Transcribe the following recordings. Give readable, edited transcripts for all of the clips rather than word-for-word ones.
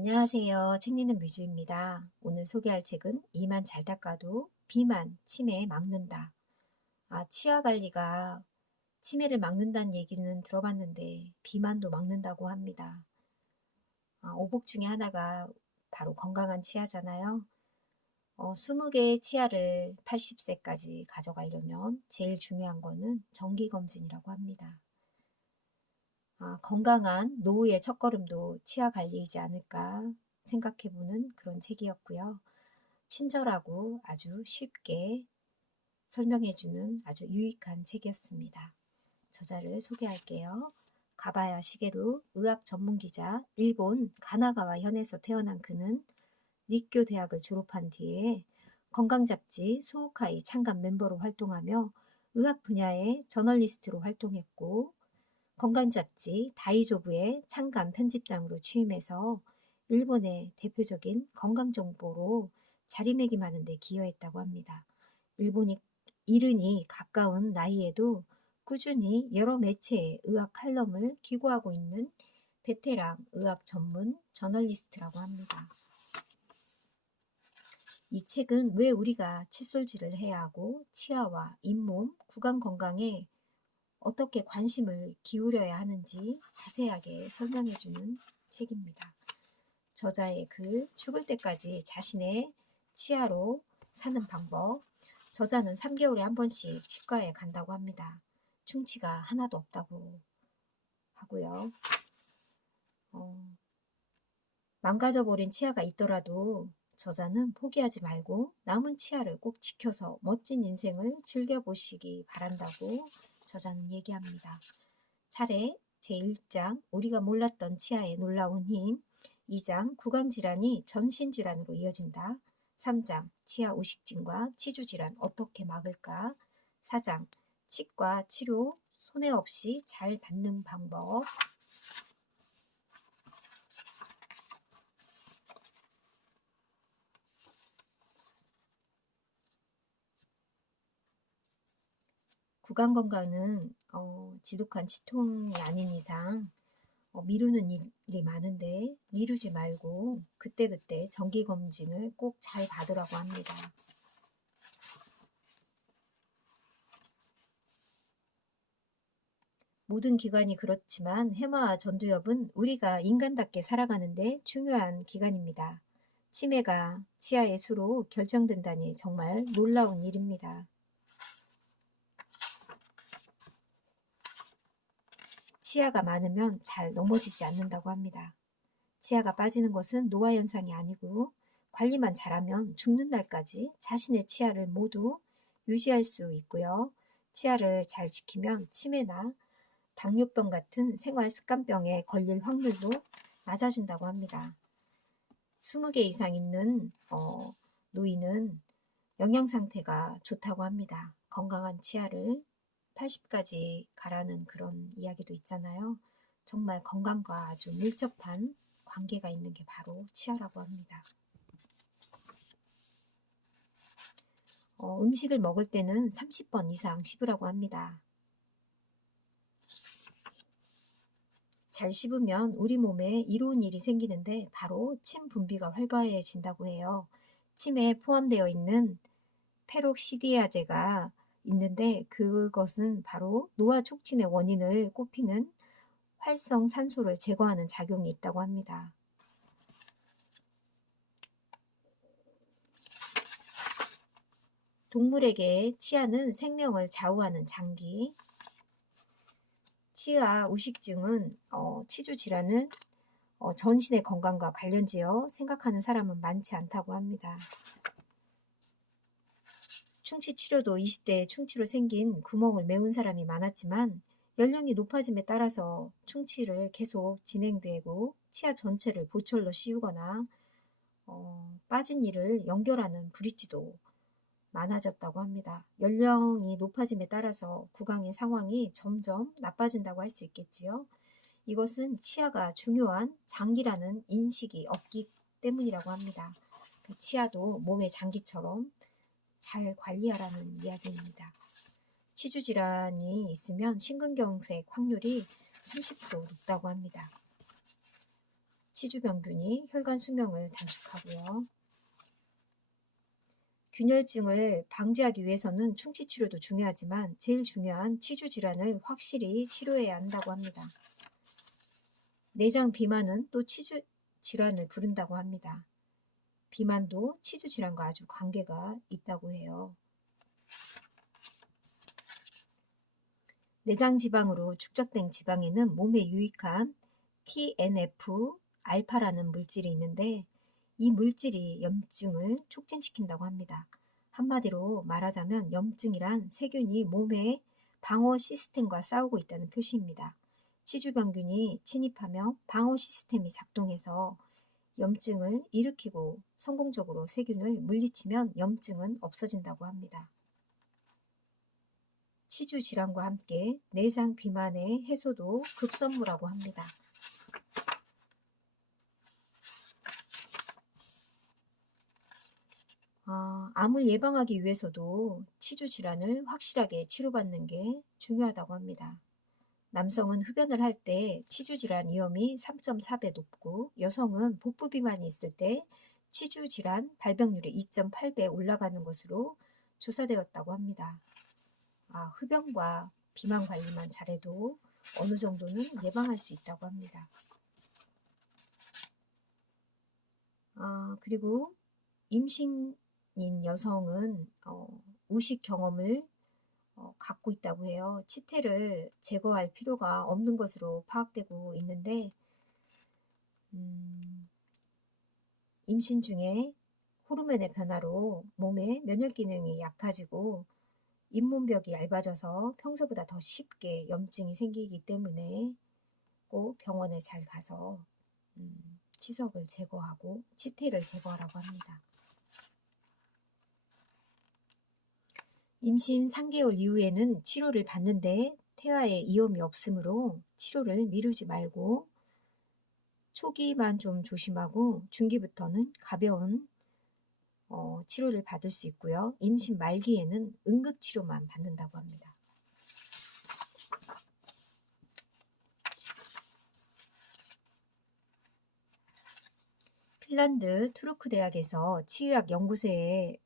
안녕하세요. 책 읽는 뮤즈입니다. 오늘 소개할 책은 이만 잘 닦아도 비만, 치매 막는다. 치아 관리가 치매를 막는다는 얘기는 들어봤는데 비만도 막는다고 합니다. 오복 중에 하나가 바로 건강한 치아잖아요. 20개의 치아를 80세까지 가져가려면 제일 중요한 거는 정기검진이라고 합니다. 건강한 노후의 첫걸음도 치아 관리이지 않을까 생각해보는 그런 책이었고요. 친절하고 아주 쉽게 설명해주는 아주 유익한 책이었습니다. 저자를 소개할게요. 가바야 시게루, 의학 전문 기자, 일본 가나가와 현에서 태어난 그는 니쿄 대학을 졸업한 뒤에 건강잡지 소우카이 창간 멤버로 활동하며 의학 분야의 저널리스트로 활동했고 건강잡지 다이조부의 창간 편집장으로 취임해서 일본의 대표적인 건강정보로 자리매김하는 데 기여했다고 합니다. 일본이 이른이 가까운 나이에도 꾸준히 여러 매체의 의학 칼럼을 기고하고 있는 베테랑 의학 전문 저널리스트라고 합니다. 이 책은 왜 우리가 칫솔질을 해야 하고 치아와 잇몸, 구강 건강에 어떻게 관심을 기울여야 하는지 자세하게 설명해주는 책입니다. 저자의 글, 죽을 때까지 자신의 치아로 사는 방법. 저자는 3개월에 한 번씩 치과에 간다고 합니다. 충치가 하나도 없다고 하고요. 망가져버린 치아가 있더라도 저자는 포기하지 말고 남은 치아를 꼭 지켜서 멋진 인생을 즐겨보시기 바란다고 저자는 얘기합니다. 차례 제1장 우리가 몰랐던 치아의 놀라운 힘, 2장 구강질환이 전신질환으로 이어진다, 3장 치아 우식증과 치주질환 어떻게 막을까, 4장 치과 치료 손해 없이 잘 받는 방법, 구강 건강은 지독한 치통이 아닌 이상 미루는 일이 많은데 미루지 말고 그때그때 정기검진을 꼭 잘 받으라고 합니다. 모든 기관이 그렇지만 해마와 전두엽은 우리가 인간답게 살아가는데 중요한 기관입니다. 치매가 치아의 수로 결정된다니 정말 놀라운 일입니다. 치아가 많으면 잘 넘어지지 않는다고 합니다. 치아가 빠지는 것은 노화 현상이 아니고 관리만 잘하면 죽는 날까지 자신의 치아를 모두 유지할 수 있고요. 치아를 잘 지키면 치매나 당뇨병 같은 생활 습관병에 걸릴 확률도 낮아진다고 합니다. 20개 이상 있는 노인은 영양 상태가 좋다고 합니다. 건강한 치아를 80까지 가라는 그런 이야기도 있잖아요. 정말 건강과 아주 밀접한 관계가 있는 게 바로 치아라고 합니다. 음식을 먹을 때는 30번 이상 씹으라고 합니다. 잘 씹으면 우리 몸에 이로운 일이 생기는데 바로 침 분비가 활발해진다고 해요. 침에 포함되어 있는 페록시디아제가 있는데 그것은 바로 노화 촉진의 원인을 꼽히는 활성산소를 제거하는 작용이 있다고 합니다. 동물에게 치아는 생명을 좌우하는 장기. 치아 우식증은 치주 질환을 전신의 건강과 관련지어 생각하는 사람은 많지 않다고 합니다. 충치 치료도 20대에 충치로 생긴 구멍을 메운 사람이 많았지만 연령이 높아짐에 따라서 충치를 계속 진행되고 치아 전체를 보철로 씌우거나 빠진 이를 연결하는 브릿지도 많아졌다고 합니다. 연령이 높아짐에 따라서 구강의 상황이 점점 나빠진다고 할 수 있겠지요. 이것은 치아가 중요한 장기라는 인식이 없기 때문이라고 합니다. 치아도 몸의 장기처럼 잘 관리하라는 이야기입니다. 치주 질환이 있으면 심근경색 확률이 30% 높다고 합니다. 치주병균이 혈관 수명을 단축하고요. 균열증을 방지하기 위해서는 충치 치료도 중요하지만 제일 중요한 치주 질환을 확실히 치료해야 한다고 합니다. 내장 비만은 또 치주 질환을 부른다고 합니다. 비만도 치주 질환과 아주 관계가 있다고 해요. 내장 지방으로 축적된 지방에는 몸에 유익한 TNF-알파라는 물질이 있는데 이 물질이 염증을 촉진시킨다고 합니다. 한마디로 말하자면 염증이란 세균이 몸의 방어 시스템과 싸우고 있다는 표시입니다. 치주병균이 침입하며 방어 시스템이 작동해서 염증을 일으키고 성공적으로 세균을 물리치면 염증은 없어진다고 합니다. 치주 질환과 함께 내장 비만의 해소도 급선무라고 합니다. 암을 예방하기 위해서도 치주 질환을 확실하게 치료받는 게 중요하다고 합니다. 남성은 흡연을 할 때 치주 질환 위험이 3.4배 높고 여성은 복부 비만이 있을 때 치주 질환 발병률이 2.8배 올라가는 것으로 조사되었다고 합니다. 흡연과 비만 관리만 잘해도 어느 정도는 예방할 수 있다고 합니다. 그리고 임신인 여성은 우식 경험을 갖고 있다고 해요. 치태를 제거할 필요가 없는 것으로 파악되고 있는데 임신 중에 호르몬의 변화로 몸의 면역 기능이 약해지고 잇몸벽이 얇아져서 평소보다 더 쉽게 염증이 생기기 때문에 꼭 병원에 잘 가서 치석을 제거하고 치태를 제거하라고 합니다. 임신 3개월 이후에는 치료를 받는데 태아에 위험이 없으므로 치료를 미루지 말고 초기만 좀 조심하고 중기부터는 가벼운 치료를 받을 수 있고요. 임신 말기에는 응급치료만 받는다고 합니다. 핀란드 투르크 대학에서 치의학 연구소의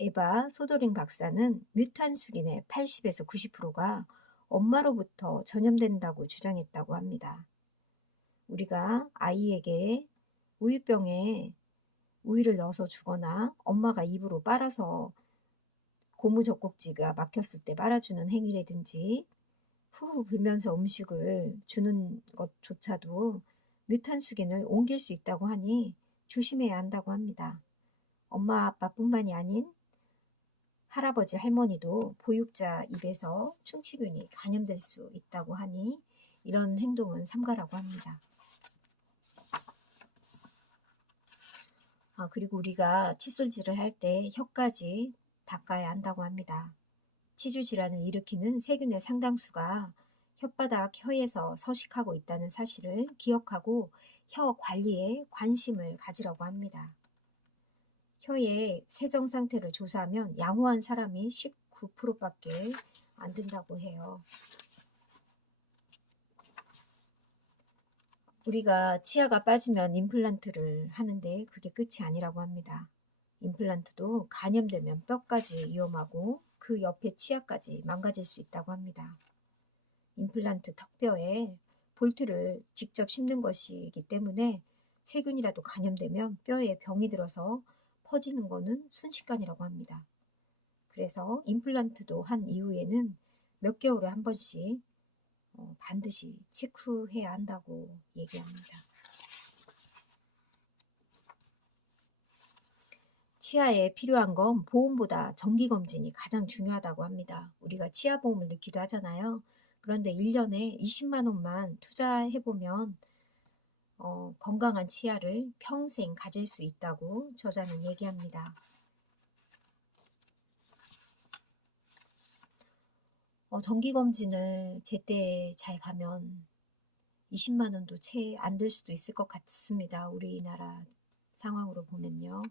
에바 소도링 박사는 뮤탄수린의 80에서 90%가 엄마로부터 전염된다고 주장했다고 합니다. 우리가 아이에게 우유병에 우유를 넣어서 주거나 엄마가 입으로 빨아서 고무 젖꼭지가 막혔을 때 빨아주는 행위라든지 후후 불면서 음식을 주는 것조차도 뮤탄수린을 옮길 수 있다고 하니 조심해야 한다고 합니다. 엄마 아빠뿐만이 아닌 할아버지 할머니도 보육자 입에서 충치균이 감염될 수 있다고 하니 이런 행동은 삼가라고 합니다. 그리고 우리가 칫솔질을 할 때 혀까지 닦아야 한다고 합니다. 치주 질환을 일으키는 세균의 상당수가 혓바닥 혀에서 서식하고 있다는 사실을 기억하고 혀 관리에 관심을 가지라고 합니다. 혀의 세정 상태를 조사하면 양호한 사람이 19%밖에 안 된다고 해요. 우리가 치아가 빠지면 임플란트를 하는데 그게 끝이 아니라고 합니다. 임플란트도 간염되면 뼈까지 위험하고 그 옆에 치아까지 망가질 수 있다고 합니다. 임플란트 턱뼈에 볼트를 직접 심는 것이기 때문에 세균이라도 간염되면 뼈에 병이 들어서 퍼지는 것은 순식간이라고 합니다. 그래서 임플란트도 한 이후에는 몇 개월에 한 번씩 반드시 체크해야 한다고 얘기합니다. 치아에 필요한 건 보험보다 정기검진이 가장 중요하다고 합니다. 우리가 치아보험을 넣기도 하잖아요. 그런데 1년에 20만 원만 투자해보면 건강한 치아를 평생 가질 수 있다고 저자는 얘기합니다. 정기검진을 제때 잘 가면 20만 원도 채 안 들 수도 있을 것 같습니다. 우리나라 상황으로 보면요.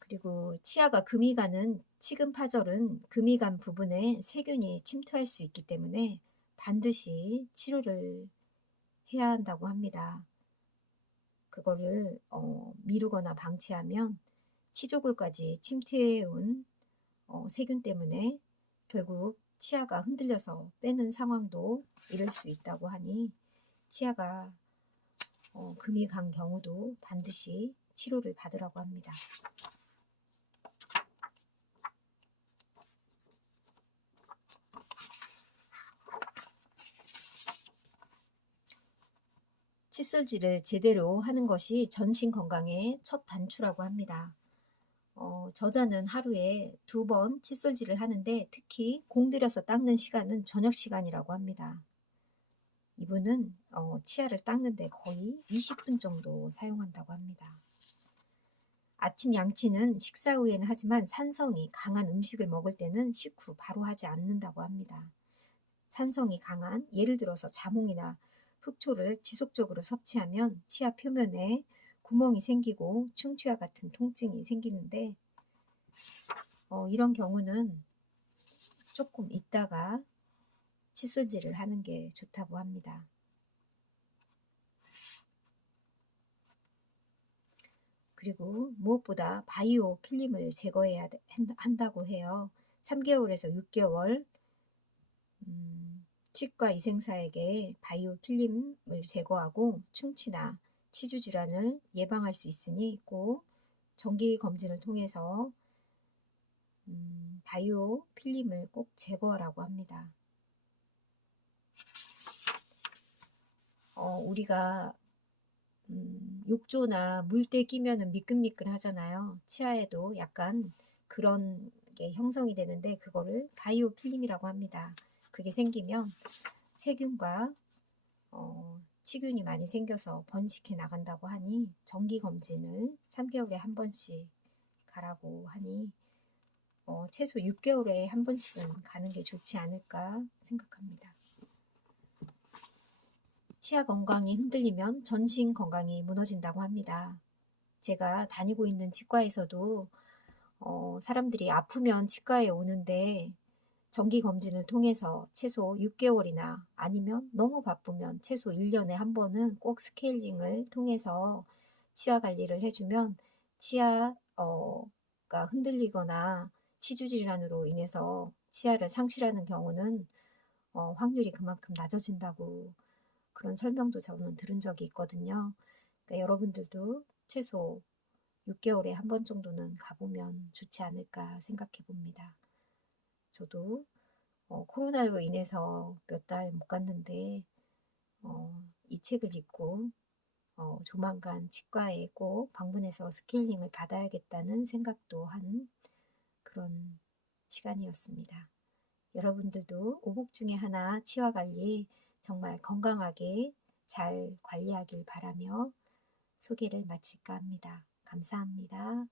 그리고 치아가 금이 가는 치근파절은 금이 간 부분에 세균이 침투할 수 있기 때문에 반드시 치료를 해야 한다고 합니다. 그거를 미루거나 방치하면 치조골까지 침투해온 세균 때문에 결국 치아가 흔들려서 빼는 상황도 이럴 수 있다고 하니 치아가 금이 간 경우도 반드시 치료를 받으라고 합니다. 칫솔질을 제대로 하는 것이 전신 건강의 첫 단추라고 합니다. 저자는 하루에 2번 칫솔질을 하는데 특히 공들여서 닦는 시간은 저녁 시간이라고 합니다. 이분은 치아를 닦는데 거의 20분 정도 사용한다고 합니다. 아침 양치는 식사 후에는 하지만 산성이 강한 음식을 먹을 때는 식후 바로 하지 않는다고 합니다. 산성이 강한 예를 들어서 자몽이나 흑초를 지속적으로 섭취하면 치아 표면에 구멍이 생기고 충치와 같은 통증이 생기는데 이런 경우는 조금 있다가 칫솔질을 하는 게 좋다고 합니다. 그리고 무엇보다 바이오 필름을 제거해야 한다고 해요. 3개월에서 6개월 치과 위생사에게 바이오 필름을 제거하고 충치나 치주 질환을 예방할 수 있으니 꼭 정기 검진을 통해서 바이오 필름을 꼭 제거하라고 합니다. 우리가 욕조나 물때 끼면은 미끈미끈 하잖아요. 치아에도 약간 그런 게 형성이 되는데 그거를 바이오 필름이라고 합니다. 그게 생기면 세균과 치균이 많이 생겨서 번식해 나간다고 하니 정기 검진을 3개월에 한 번씩 가라고 하니 최소 6개월에 한 번씩은 가는 게 좋지 않을까 생각합니다. 치아 건강이 흔들리면 전신 건강이 무너진다고 합니다. 제가 다니고 있는 치과에서도 사람들이 아프면 치과에 오는데 정기 검진을 통해서 최소 6개월이나 아니면 너무 바쁘면 최소 1년에 한 번은 꼭 스케일링을 통해서 치아 관리를 해주면 치아가 흔들리거나 치주 질환으로 인해서 치아를 상실하는 경우는 확률이 그만큼 낮아진다고 그런 설명도 저는 들은 적이 있거든요. 그러니까 여러분들도 최소 6개월에 한 번 정도는 가보면 좋지 않을까 생각해 봅니다. 저도 코로나로 인해서 몇 달 못 갔는데 이 책을 읽고 조만간 치과에 꼭 방문해서 스케일링을 받아야겠다는 생각도 한 그런 시간이었습니다. 여러분들도 오복 중에 하나 치아 관리 정말 건강하게 잘 관리하길 바라며 소개를 마칠까 합니다. 감사합니다.